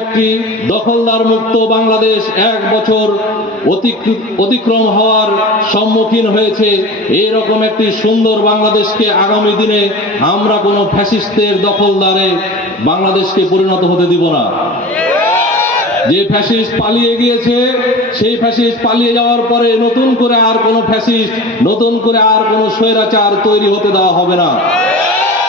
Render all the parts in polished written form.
একটি দখলদার মুক্ত বাংলাদেশ 1 বছর অতিক্রম হওয়ার সম্মুখীন হয়েছে। এইরকম একটি সুন্দর বাংলাদেশকে আগামী দিনে আমরা কোনো ফ্যাসিস্টের দখলদারে বাংলাদেশকে পরিণত হতে দিব না। যে ফ্যাসিস্ট পালিয়ে গিয়েছে, সেই ফ্যাসিস্ট পালিয়ে যাওয়ার পরে নতুন করে আর কোনো ফ্যাসিস্ট, নতুন করে আর কোনো স্বৈরাচার তৈরি হতে দেওয়া হবে না।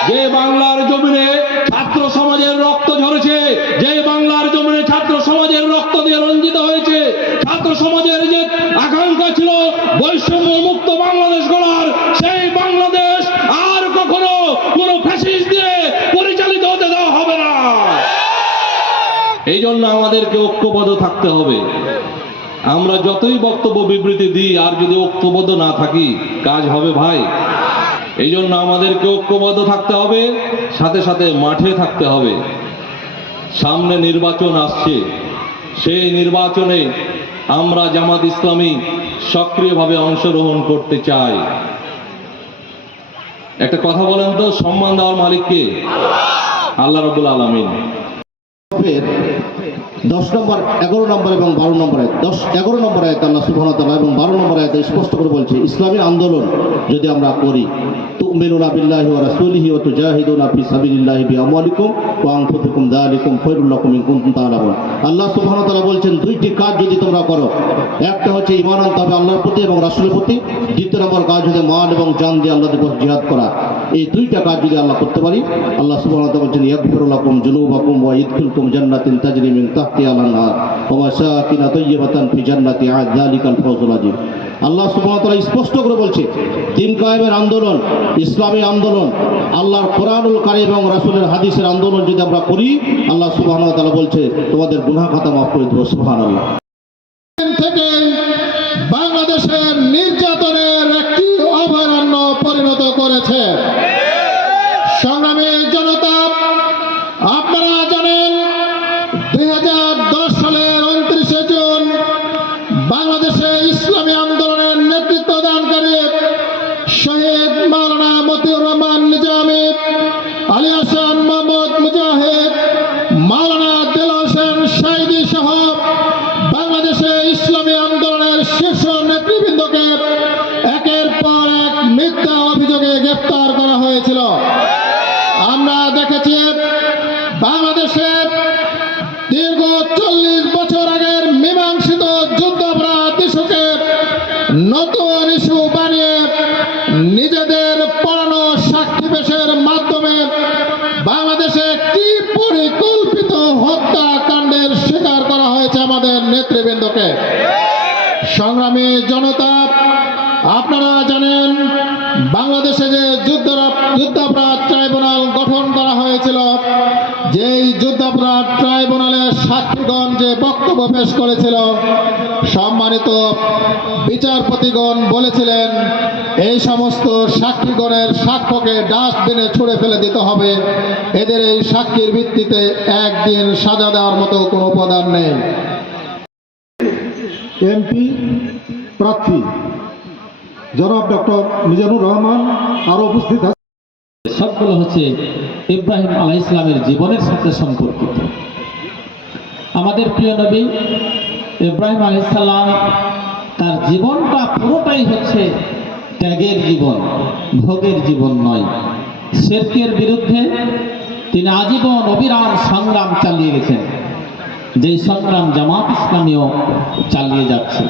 যে বাংলার জমিনে ছাত্র সমাজের রক্ত ঝরেছে, যে বাংলার জমিনে ছাত্র সমাজের রক্ত দিয়ে রঞ্জিত হয়েছে, ছাত্র সমাজের যে আকাঙ্ক্ষা ছিল বৈষম্য মুক্ত বাংলাদেশ গড়ার, সেই বাংলাদেশ আর কখনো কোনো ফ্যাসিস্ট দিয়ে পরিচালিত হতে দেওয়া হবে না। এই জন্য আমাদেরকে ঐক্যবদ্ধ থাকতে হবে। আমরা যতই বক্তব্য বিবৃতি দিই, আর যদি ঐক্যবদ্ধ না থাকি কাজ হবে ভাই? এই জন্য আমাদেরকে ঐক্যবদ্ধ থাকতে হবে, সাথে সাথে মাঠে থাকতে হবে। সামনে নির্বাচন আসছে, সেই নির্বাচনে আমরা জামাত ইসলামী সক্রিয়ভাবে অংশগ্রহণ করতে চাই। একটা কথা বলেন তো, সম্মান দেওয়ার মালিক কে? আল্লাহ রাব্বুল আলামিন। 10 নম্বর, 11 নম্বর এবং 12 নম্বর আয়াত, 11 নম্বর আয়াত আল্লাহ সুবহানাহু ওয়া তাআলা এবং 12 নম্বর আয়াতে স্পষ্ট করে বলছে, ইসলামী আন্দোলন যদি আমরা করি, তুমিনুনা বিল্লাহি ওয়া রাসূলিহি ওয়া তুজাহিদুনা ফি সাবিলিল্লাহি বিআমওয়ালিকুম ওয়া আনফুসিকুম যালিকুম খায়রুল লাকুম ইন কুনতুম তা'লামুন। আল্লাহ সুবহানাহু ওয়া তাআলা বলছেন, দুইটি কাজ যদি তোমরা করো, একটা হচ্ছে ঈমান আনতে হবে আল্লাহর প্রতি এবং রাসূলের প্রতি, দ্বিতীয় নম্বর কাজ হচ্ছে মান এবং জান দিয়ে আল্লাহর পথে জিহাদ করা। এই দুইটা কাজ যদি আমরা করতে পারি, আল্লাহ সুবহানাহু ওয়া তাআলা বলছেন, ইয়াগফিরু লাকুম যুনুবাকুম ওয়া ইদখিলকুম জান্নাতিন তাজরি মিন তাহতিহা আল-আনহার ওয়া মাসাকিন তাইয়্যিবাতান ফি জান্নাতি আদ যালিকাল ফাওজুল আযীম। আল্লাহ সুবহানাহু ওয়া তাআলা স্পষ্ট করে বলছে, দিন কায়েমের আন্দোলন, ইসলামী আন্দোলন, আল্লাহর কোরআনুল কারীম এবং রাসূলের হাদিসের আন্দোলন যদি আমরা করি, আল্লাহ সুবহানাহু ওয়া তাআলা বলছে তোমাদের গুনাহ খাতা মাফ করে দেব। সুবহানাল্লাহ। থেকে বাংলাদেশের নির্যাতনের একটি অভয়ারণ্য পরিণত করেছে। সংগ্রামী জনতা, আপনারা জানেন 2010 সালের 29শে জুন বাংলাদেশে ইসলামী আন্দোলনের নেতৃত্ব দানকারী শহীদ মাওলানা মতিউর রহমান নিজামী, আলী হাসান মোহাম্মদ মুজাহিদ, মাওলানা দেলোয়ার হোসেন সাঈদী সহ বাংলাদেশে ইসলামী আন্দোলনের শীর্ষ নেতৃবৃন্দকে একের পর এক মিথ্যা অভিযোগে গ্রেফতার করা হয়েছিল। আমরা দেখেছি বাংলাদেশের দীর্ঘ 40 বছর আগের মীমাংসিত যুদ্ধাপরাধ ইস্যুকে নতুন ইস্যু বানিয়ে নিজেদের পড়ানো সাক্ষী পেশের মাধ্যমে বাংলাদেশে কি পরিকল্পিত হত্যাকাণ্ডের শিকার করা হয়েছে আমাদের নেতৃবৃন্দকে। সংগ্রামী জনতা, আপনারা জানেন বাংলাদেশে যে যুদ্ধাপরাধ ট্রাইব্যুনাল গঠন করা হয়েছিল, যেই যুদ্ধাপরাধ ট্রাইব্যুনালের সাক্ষীগণ যে বক্তব্য পেশ করেছিল, সম্মানিত বিচারপতিগণ বলেছিলেন এই সমস্ত সাক্ষীগণের সাক্ষ্যকে ডাস্টবিনে ছুঁড়ে ফেলে দিতে হবে, এদের এই সাক্ষীর ভিত্তিতে একদিন সাজা দেওয়ার মতো কোনো উপাদান নেই। এমপি প্রার্থী জনাব ডক্টর মিজানুর রহমান আরো উপস্থিত আছেন। সবগুলো হচ্ছে ইব্রাহিম আলাইহিস সালামের জীবনের সাথে সম্পর্কিত। আমাদের প্রিয় নবী ইব্রাহিম আলাইহিস সালাম, তার জীবনটা পুরোটাই হচ্ছে ত্যাগের জীবন, ভোগের জীবন নয়। শিরকের বিরুদ্ধে তিনি আজীবন অবিরাম সংগ্রাম চালিয়ে গেছেন, যেই সংগ্রাম জামাত ইসলামীও চালিয়ে যাচ্ছে।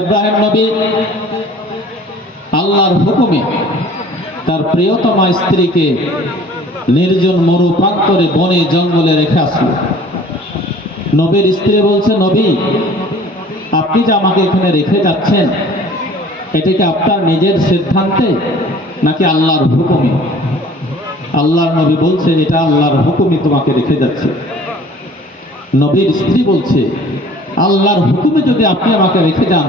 ইব্রাহিম নবী আল্লাহর হুকুমে তার প্রিয়তমা স্ত্রীকে নির্জন মরু প্রান্তরে বনে জঙ্গলে রেখে আসলো। নবীর স্ত্রী বলছে, নবী আপনি যে আমাকে এখানে রেখে যাচ্ছেন, এটা কি আপনার নিজের সিদ্ধান্তে নাকি আল্লাহর হুকুমে? আল্লাহর নবী বলছেন, এটা আল্লাহর হুকুমে তোমাকে রেখে যাচ্ছে। নবীর স্ত্রী বলছে, আল্লাহর হুকুমে যদি আপনি আমাকে রেখে যান,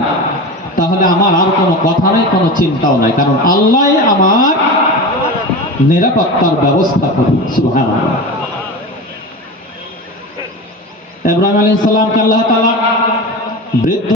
তাহলে আমার আর কোনো কথা নেই, কোনো চিন্তাও নাই, কারণ আল্লাহ আমার নিরাপত্তার ব্যবস্থা করবে। সুবহানাল্লাহ। ইব্রাহিম আলাইহিস সালামকে আল্লাহ তাআলা বৃদ্ধ